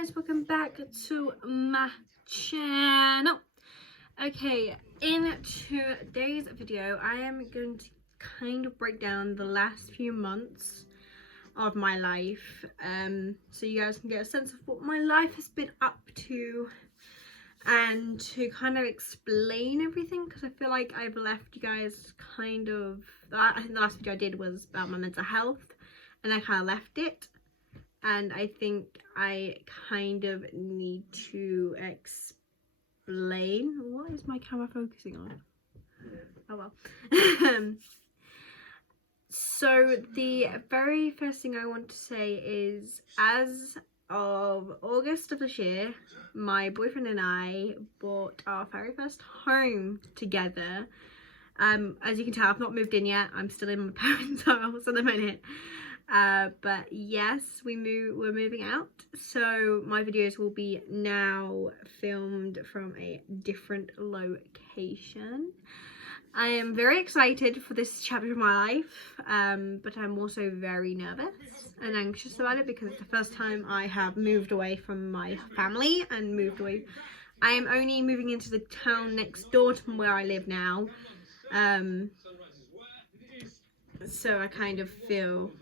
guys, welcome back to my channel. Okay, in today's video I am going to kind of break down the last few months of my life, so you guys can get a sense of what my life has been up to and to kind of explain everything, because I feel like I've left you guys I think the last video I did was about my mental health and I kind of left it. And I think I kind of need to explain. What is my camera focusing on? Oh well. So the very first thing I want to say is, as of August of this year, my boyfriend and I bought our very first home together. As you can tell, I've not moved in yet. I'm still in my parents' house at the minute. But yes, we're moving out, so my videos will be now filmed from a different location. I am very excited for this chapter of my life, but I'm also very nervous and anxious about it because it's the first time I have moved away from my family and moved away. I am only moving into the town next door to where I live now, so I kind of feel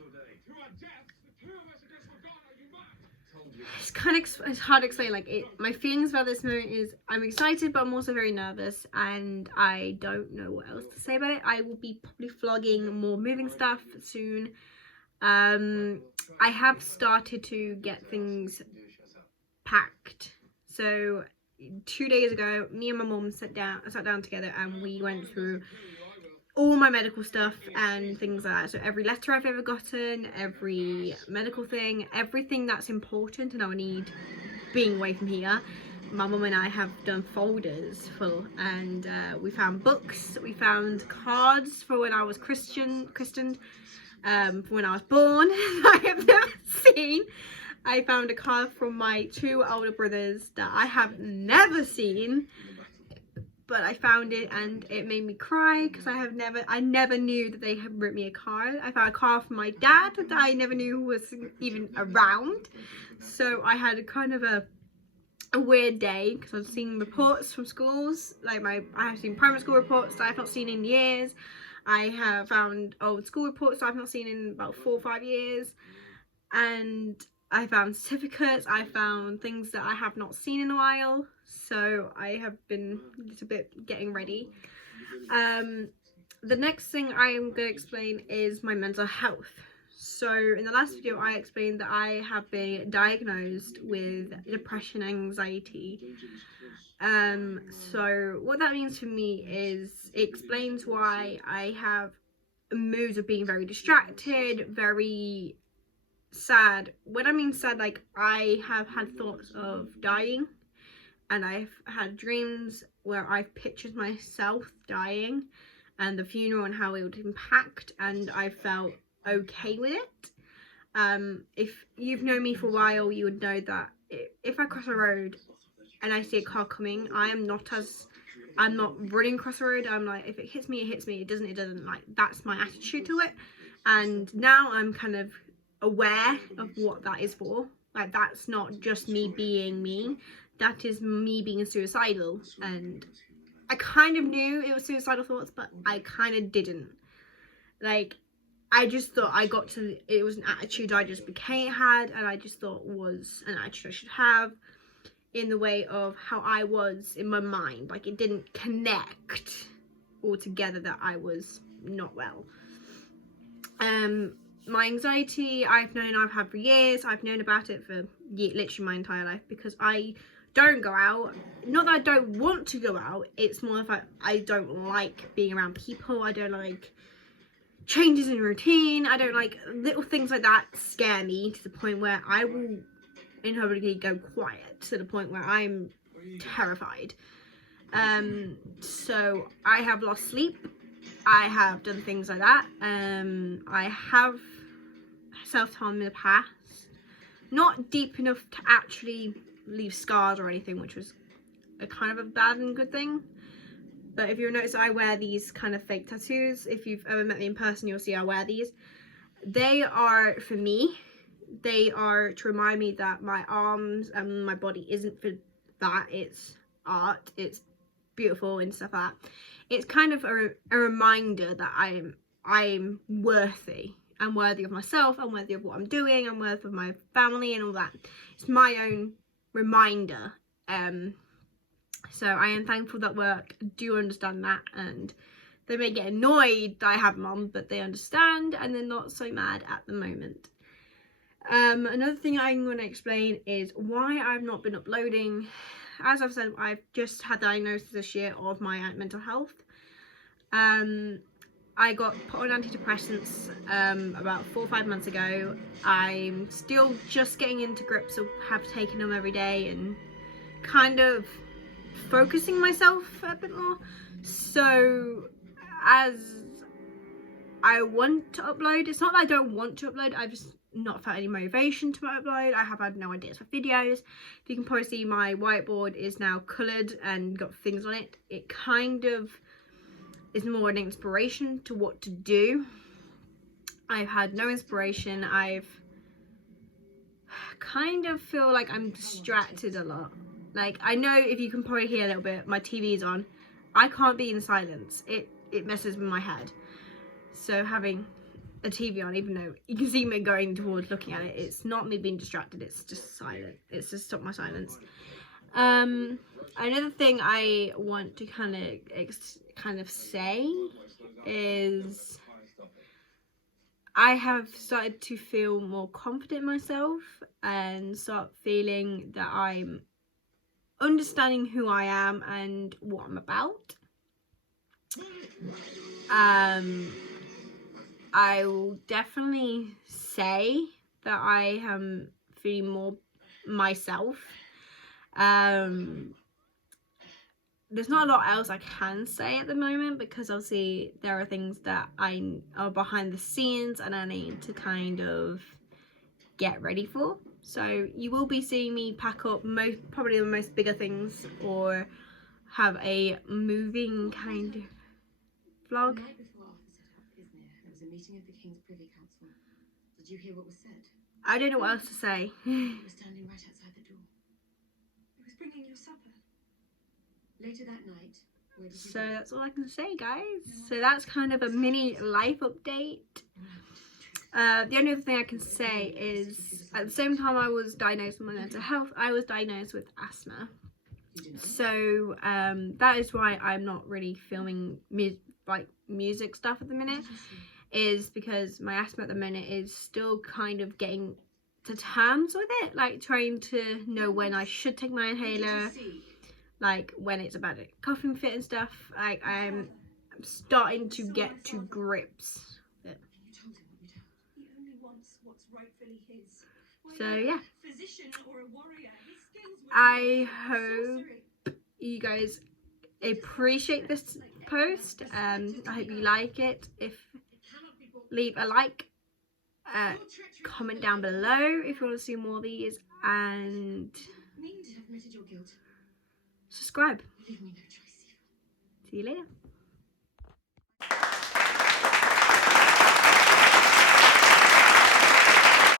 it's hard to explain. My feelings about this moment is I'm excited, but I'm also very nervous, and I don't know what else to say about it. I will be probably vlogging more moving stuff soon. I have started to get things packed. So 2 days ago, me and my mum sat down together and we went through all my medical stuff and things like that. So every letter I've ever gotten, every medical thing, everything that's important and I would need being away from here, my mum and I have done folders full, and we found books, we found cards for when I was christened, for when I was born I have never seen. I found a card from my 2 older brothers that I have never seen, but I found it and it made me cry because I never knew that they had written me a card. I found a card from my dad that I never knew was even around. So I had kind of a weird day because I've seen reports from schools, I have seen primary school reports that I've not seen in years. I have found old school reports that I've not seen in about 4 or 5 years, and I found certificates, I found things that I have not seen in a while, so I have been a little bit getting ready. The next thing I am going to explain is my mental health. So in the last video I explained that I have been diagnosed with depression and anxiety. So what that means for me is it explains why I have moods of being very distracted, very sad. When I mean sad, I have had thoughts of dying, and I've had dreams where I've pictured myself dying and the funeral and how it would impact, and I felt okay with it. If you've known me for a while, you would know that if I cross a road and I see a car coming, I'm not running across the road. I'm like, if it hits me, it hits me. It doesn't. That's my attitude to it. And now I'm kind of aware of what that is for. That's not just me being me, that is me being suicidal. And I kind of knew it was suicidal thoughts, but I kind of didn't. I just thought it was an attitude I just had, and I just thought was an attitude I should have in the way of how I was in my mind. It didn't connect all together that I was not well. My anxiety I've had for years. I've known about it for literally my entire life, because I don't go out. Not that I don't want to go out, it's more of I don't like being around people. I don't like changes in routine. I don't like little things like that scare me to the point where I will inevitably go quiet, to the point where I'm terrified. So I have lost sleep. I have done things like that. I have self-harm in the past, not deep enough to actually leave scars or anything, which was a kind of a bad and good thing. But if you'll notice, I wear these kind of fake tattoos. If you've ever met me in person, you'll see I wear these. They are for me. they are to remind me that my arms and my body isn't for that. It's art, it's beautiful and stuff like that. It's kind of a reminder that I'm worthy. I'm worthy of myself, I'm worthy of what I'm doing, I'm worthy of my family and all that. It's my own reminder. So I am thankful that work do understand that, and they may get annoyed that I have mum, but they understand and they're not so mad at the moment. Another thing I'm going to explain is why I've not been uploading. As I've said, I've just had diagnosis this year of my mental health. I got put on antidepressants about 4 or 5 months ago. I'm still just getting into grips of have taken them every day and kind of focusing myself a bit more. So as I want to upload, it's not that I don't want to upload, I've just not felt any motivation to upload. I have had no ideas for videos. If you can probably see, my whiteboard is now coloured and got things on it. It kind of is more an inspiration to what to do. I've had no inspiration. I've kind of feel like I'm distracted a lot. Like, I know if you can probably hear a little bit, my TV is on. I can't be in silence. It messes with my head. So having a TV on, even though you can see me going towards looking at it, it's not me being distracted, it's just silent. It's just stop my silence. Another thing I want to kind of say is I have started to feel more confident in myself and start feeling that I'm understanding who I am and what I'm about. I will definitely say that I am feeling more myself. There's not a lot else I can say at the moment, because obviously there are things that are behind the scenes and I need to kind of get ready for. So you will be seeing me pack up probably the most bigger things, or have a moving kind of vlog. The night before Arthur set up Isnir, there was a meeting of the King's Privy Council. Did you hear what was said? I don't know what else to say. He was standing right outside the door. He was bringing your supper. Later that night, where did you So go? that's all I can say, guys. So that's kind of a mini life update. The only other thing I can say is, at the same time I was diagnosed with mental health, I was diagnosed with asthma. So that is why I'm not really filming music stuff at the minute, is because my asthma at the minute is still kind of getting to terms with it, like trying to know when I should take my inhaler, like when it's about a coughing fit and stuff. Like I'm starting to get to grips with it. You told him what you'd heard. He only wants what's rightfully his. So yeah, Physician or a warrior, his skills were I sorcery. hope you guys appreciate this post. I hope you like it. If leave a like, comment down below if you want to see more of these, and Mean to have admitted your guilt. subscribe. You leave me no choice, Siva. See you later.